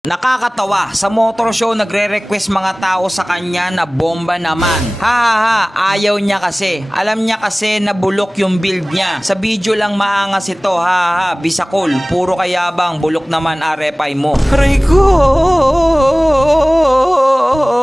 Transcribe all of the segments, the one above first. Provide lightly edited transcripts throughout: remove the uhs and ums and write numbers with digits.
Nakakatawa, sa motor show nagre-request mga tao sa kanya na bomba naman. Ayaw niya kasi. Alam niya kasi na bulok yung build niya. Sa video lang maangas ito, bisakol. Puro kayabang, bulok naman RFI mo. Aray ko!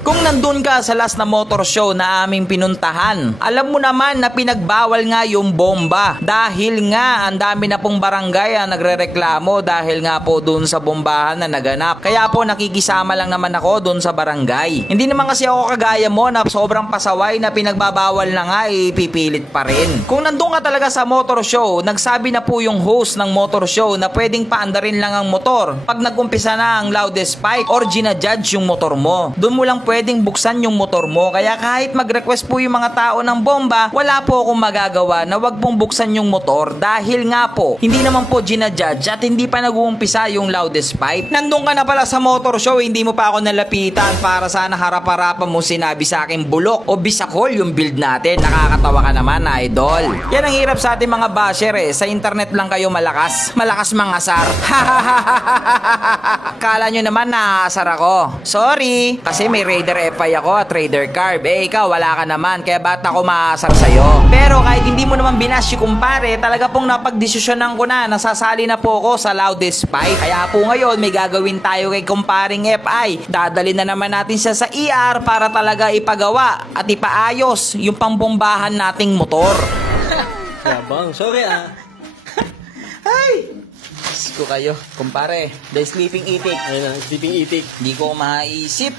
Kung nandun ka sa last na motor show na aming pinuntahan, alam mo naman na pinagbawal nga yung bomba. Dahil nga, ang dami na pong barangay ang nagre-reklamo dahil nga po dun sa bombahan na naganap. Kaya po nakikisama lang naman ako doon sa barangay. Hindi naman kasi ako kagaya mo na sobrang pasaway na pinagbabawal na nga ipipilit pa rin. Kung nandun ka talaga sa motor show, nagsabi na po yung host ng motor show na pwedeng paandarin lang ang motor pag nagumpisa na ang loudest spike or ginajudge yung motor mo. Doon mo lang pwedeng buksan yung motor mo. Kaya kahit mag-request po yung mga tao ng bomba, wala po akong magagawa na wag pong buksan yung motor dahil nga po, hindi naman po ginajudge at hindi pa nag-uumpisa yung loudest spike. Nandun ka na pala sa motor show, hindi mo pa ako nalapitan para sana harap-harapan mo sinabi sa akin bulok o bisakol yung build natin. Nakakatawa ka naman, idol. Yan ang hirap sa ating mga basher eh. Sa internet lang kayo malakas. Malakas mangasar. Kala nyo naman naasar ako. Sorry. Kasi may Raider FI ako at Raider Carb. Eh ikaw wala ka naman. Kaya ba't ako maasar sa'yo? Pero kahit hindi mo naman binash kumpare, talaga pong napagdesisyonan ko na. Nasasali na po ako sa loudest spike. Kaya po ngayon may gagawin tayo kay kumparing FI. Dadali na naman natin siya sa ER para talaga ipagawa at ipaayos yung pambombahan nating motor. Yabang, sorry Ay! Ko kayo, kumpare. The sleeping itik. Ayun na, sleeping itik. Hindi ko maisip.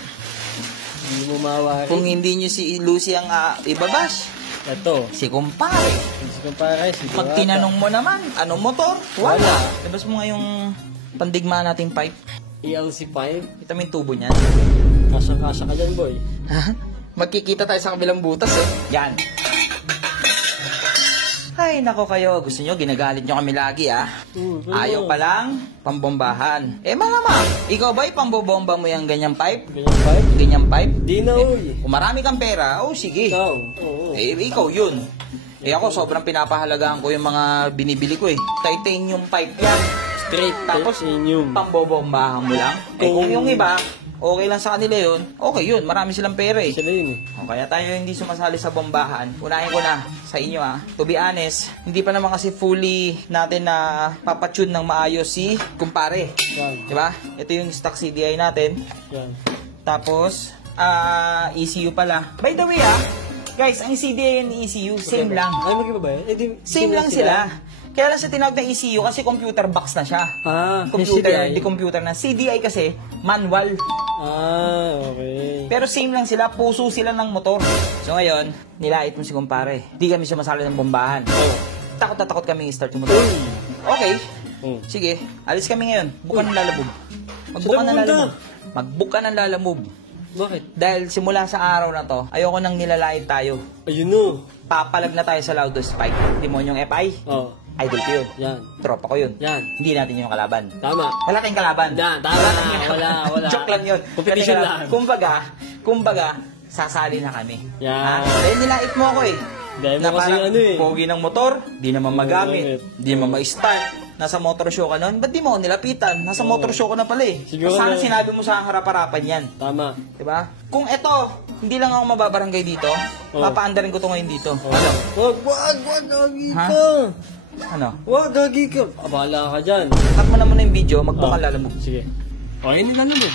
Hindi mo mawari. Kung hindi nyo si Lucy ang ibabash. Ito. Si kumpare. Si kumpare, si Pag tinanong mo naman, anong motor? Wala. Labas mo nga yung pandigma nating pipe. ELC5. Kita mo yung tubo niyan. Kasya ka dyan, boy. Magkikita tayo sa kabilang butas eh. Yan. Ay, nako kayo. Gusto nyo, ginagalit nyo kami lagi Ayaw pa lang, pambombahan. Eh, malamang. Ikaw ba'y pambobomba mo yung ganyang pipe? Ganyang pipe? Ganyang pipe? Di na, uy. Kung marami kang pera, sige. Ikaw. Oo. Eh, ikaw yun. Eh, ako sobrang pinapahalagaan ko yung mga binibili ko eh. Titanium pipe yan. Straight Tapos, titanium. pambobombahan mo lang. Eh, kung yung iba, okay lang sa kanila yun, okay yun. Marami silang pera eh. Sila yun eh. O, kaya tayo hindi sumasali sa bombahan. Unahin ko na sa inyo To be honest, hindi pa naman kasi fully natin na papatune ng maayos si kumpare. Yan. Diba? Ito yung stock CDI natin. Yan. Tapos, ECU pala. By the way guys, ang CDI and ECU, same lang. Ay, mag-iba ba yun? Same lang sila. Kaya lang siya tinawag na ECU kasi computer box na siya. Computer, CDI. di computer na. CDI kasi, manual. Okay. Pero same lang sila, puso sila ng motor. So ngayon, nilait mo si kumpare. Di kami sumasali ng bombahan. Takot na takot kami i-start yung motor. Okay. Sige, alis kami ngayon. Bukan ng lalamove. Magbukan ng lalamove. Magbukan ng lalamove. Bakit? Dahil simula sa araw na to, ayoko nang nilalait tayo. Ayun no. Papalag na tayo sa loudest spike. Demonyong FI. Oo. Idol ko yun. Yan. Tropa ko yun. Yan. Hindi natin yung kalaban. Tama. Wala tayong kalaban. Yan, tama. Wala. Joke lang yun. Competition lang. Kumbaga, sasali na kami. Yan. Dahil nilait mo ako eh. Dahil mo Na kasi parang ano eh. pogi ng motor, di naman magamit, di naman ma-start. Nasa motor show ka nun, ba't di mo ako nilapitan? Nasa motor show ka na pala eh. Siguro Sana na- sinabi mo sa harap-harapan yan. Tama. Diba? Kung eto, hindi lang ako mababarangay dito, papaandarin ko to ngayon dito. Ano? Wag, gagi Ha? ka. Ano? Wag, gagi ka. Abala ka dyan. Cut mo na muna yung video, magbukan lalamog. Sige. Ayun na naman.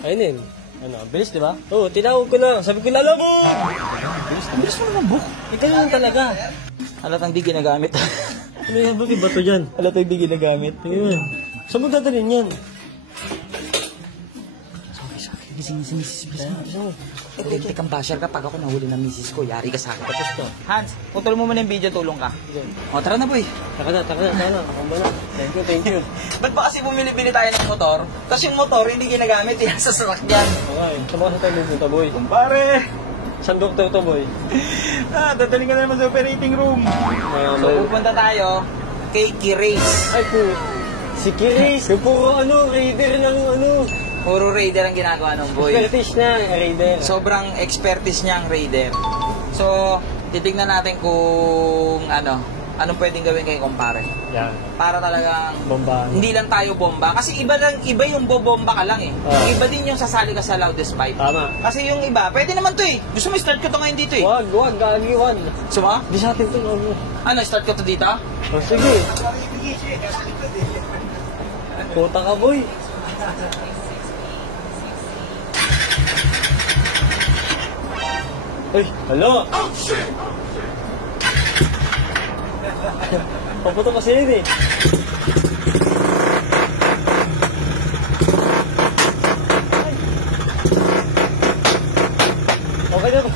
Ayun. Ano, bilis di ba? Oo, tinawag ko na. Sabi ko lalo mo! Bilis mo naman, Buk. Ikaw lang talaga. Halatang di ginagamit. Ano yan, bakit bato dyan? Halatang di ginagamit. Ayun. Saan mo dadalhin yan? Gising si Mrs. Electric ang basher ka pag ako nahuli ng misis ko. Yari ka sa akin. Tapos to. Hans, putol mo muna yung video, tulong ka. O, tara na boy. Taka na. Ako ba na? Thank you. Ba't ba kasi bumili-bili tayo ng motor? Tapos yung motor hindi ginagamit yan sa sasakyan. Okay, saan ka tayo dito, boy? Kumpare! Saan doktor to, boy? Dadaling ka na naman sa operating room. So, pupunta tayo kay Kirace. Ay po, si Kiris. Yung puro raider ng Puro raider ang ginagawa ng boy. expertise na, raider. Sobrang expertise niya ang raider. So, titignan natin kung anong pwedeng gawin kay kumpare? Yan. Para talagang Bomba. hindi lang tayo bomba. Kasi iba yung bobomba ka lang eh. Iba din yung sasali ka sa loudest pipe. Tama. Kasi yung iba, pwede naman to eh. Gusto mo start ko to ngayon dito eh. Wag, gagi, wag. Gusto mo? Di sa atin to, ano. Ano, start ko to dito? Oh, sige. Puta ka, boy. Uy, halo. Oh, shit! Paputo kasi yun eh. Okay na ba?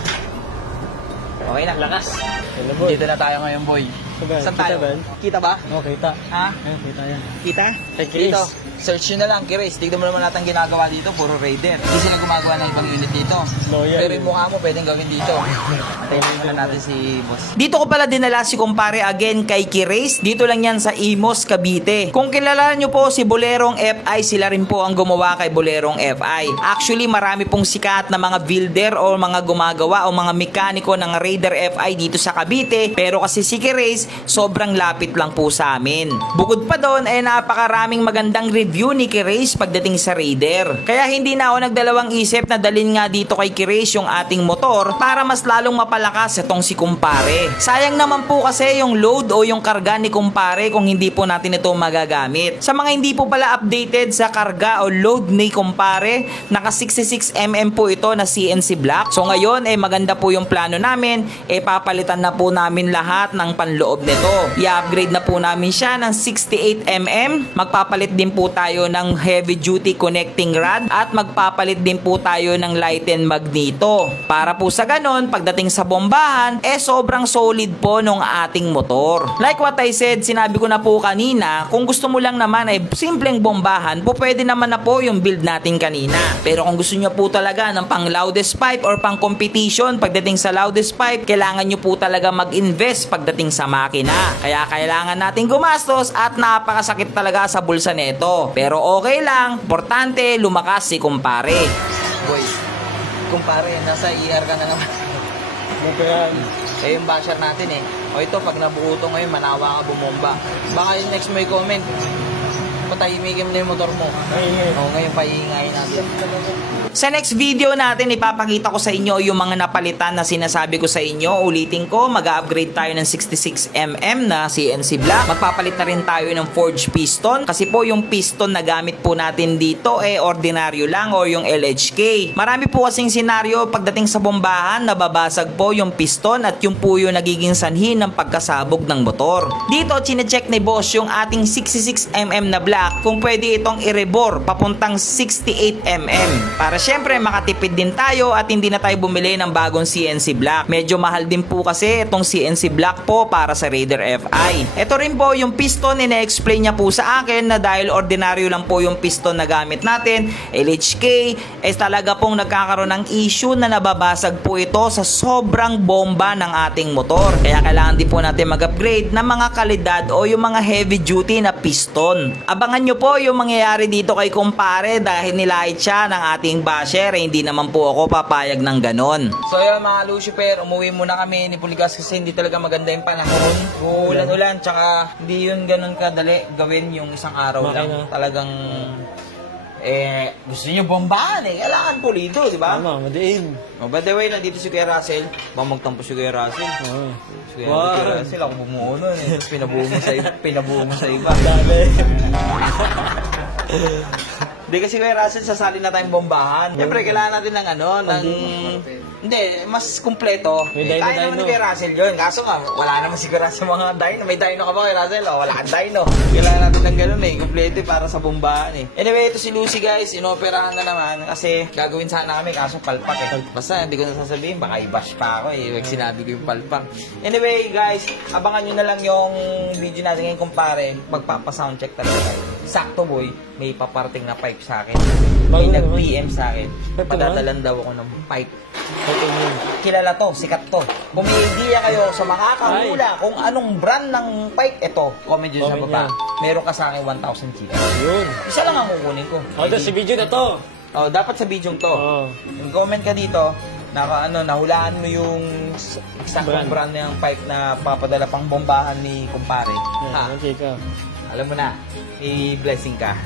Okay na, lakas. Hello, boy. Dito na tayo ngayon, boy. Saan tayo? Kita ba? Oh, kita. Ha? Ayun, kita yan. Kita? Kay Chris. Dito. Search nyo na lang, Chris. Tignan mo naman natin ginagawa dito. Puro raider. Hindi sila gumagawa ng ibang unit dito. Loyal. Pero yung mukha mo, pwedeng gawin dito. Antayin muna natin si boss. Dito ko pala dinala si kumpare again kay Chris. Dito lang yan sa Imos, Cavite. Kung kilala nyo po si Bolerong FI, sila rin po ang gumawa kay Bolerong FI. Actually, marami pong sikat na mga builder o mga gumagawa o mga mekaniko ng Raider FI dito sa Cavite. Pero kasi si Chris, sobrang lapit lang po sa amin. Bukod pa doon, ay napakaraming magandang review ni Chris pagdating sa Raider. Kaya hindi na ako nagdalawang isip na dalhin nga dito kay Chris yung ating motor para mas lalong mapalakas itong si kumpare. Sayang naman po kasi yung load o yung karga ni kumpare kung hindi po natin ito magagamit. Sa mga hindi po pala updated sa karga o load ni kumpare, naka 66mm po ito na CNC block. So ngayon maganda po yung plano namin, papalitan na po namin lahat ng panloob nito. I-upgrade na po namin siya ng 68mm. Magpapalit din po tayo ng heavy duty connecting rod at magpapalit din po tayo ng light and magneto. Para po sa ganon, pagdating sa bombahan, sobrang solid po nung ating motor. Like what I said, sinabi ko na po kanina, kung gusto mo lang naman ay simpleng bombahan, po pwede naman na po yung build natin kanina. Pero kung gusto nyo po talaga ng pang loudest pipe or pang competition pagdating sa loudest pipe, kailangan nyo po talaga mag-invest pagdating sa makina. Kaya kailangan natin gumastos at napakasakit talaga sa bulsa neto. Pero okay lang, importante lumakas si kumpare. Boy, kumpare, nasa ER ka na naman. Yung basher natin eh. O ito, pag nabuo ito ngayon, manawa ka bumomba. Baka yung next mo i-comment, patahimikin mo na yung motor mo. O ngayon, pahihingayin natin. Sa next video natin, ipapakita ko sa inyo yung mga napalitan na sinasabi ko sa inyo. Ulitin ko, mag-upgrade tayo ng 66mm na CNC block. Magpapalit na rin tayo ng forged piston. Kasi po yung piston na gamit po natin dito ordinaryo lang o yung LHK. Marami po kasing senaryo pagdating sa bombahan, nababasag po yung piston at yung po yung nagiging sanhi ng pagkasabog ng motor. Dito, chinecheck ni boss yung ating 66mm na block kung pwede itong i-rebore papuntang 68mm. Para syempre makatipid din tayo at hindi na tayo bumili ng bagong CNC block. Medyo mahal din po kasi itong CNC block po para sa Raider FI. Ito rin po yung piston, ina-explain niya po sa akin na dahil ordinaryo lang po yung piston na gamit natin, LHK, talaga pong nagkakaroon ng issue na nababasag po ito sa sobrang bomba ng ating motor. Kaya kailangan din po natin mag-upgrade ng mga kalidad o yung mga heavy duty na piston. Abangan nyo po yung mangyayari dito kay kumpare dahil nilait siya ng ating basher, hindi naman po ako papayag ng ganon. So yun mga Lucifer, umuwi muna kami ni Puligas kasi hindi talaga maganda yung panahon. Ulan-ulan, tsaka hindi yun ganon kadali gawin yung isang araw lang. No? Talagang gusto niyo bombahan kailangan pulido, di ba? Tama, madiin. By the way, nandito si Kuya Russell. Bang magtampo si Kuya Russell. Si Kuya Russell, ako bumuo nun Pinabuo mo sa iba. Hindi kasi Kuya Russell, sasali na tayong bombahan. Siyempre, kailangan natin ng hindi, mas kumpleto. Kaya naman ni Kuya Russell yun. Kaso nga, wala naman si Kuya Russell mga dyno. May dyno ka ba Kuya Russell? Wala kang dyno. Kailangan natin ng ganun kumpleto para sa bombahan Anyway, ito si Lucy guys, inoperahan na naman kasi gagawin sana kami kaso palpak Basta hindi ko nasasabihin, baka i-bash pa ako Wag sinabi ko yung palpak. Anyway guys, abangan nyo na lang yung video natin ngayon kumpare. Magpapa-soundcheck talaga tayo. Sakto boy, may paparting na pipe sa akin. May nag-PM sa akin. Padadalan daw ako ng pipe. Kilala to, sikat to. Kung may idea kayo sa makakahula kung anong brand ng pipe, ito, comment dyan sa baba. Meron ka sa akin 1,000 chika. Yun. Isa lang ang kukunin ko. Ito, si video na to. Dapat sa video to. Comment ka dito, nahulaan mo yung saktong brand ng pipe na papadala pang bombahan ni kumpare. Ha? Okay ka. Alam mo na, i-blessing ka.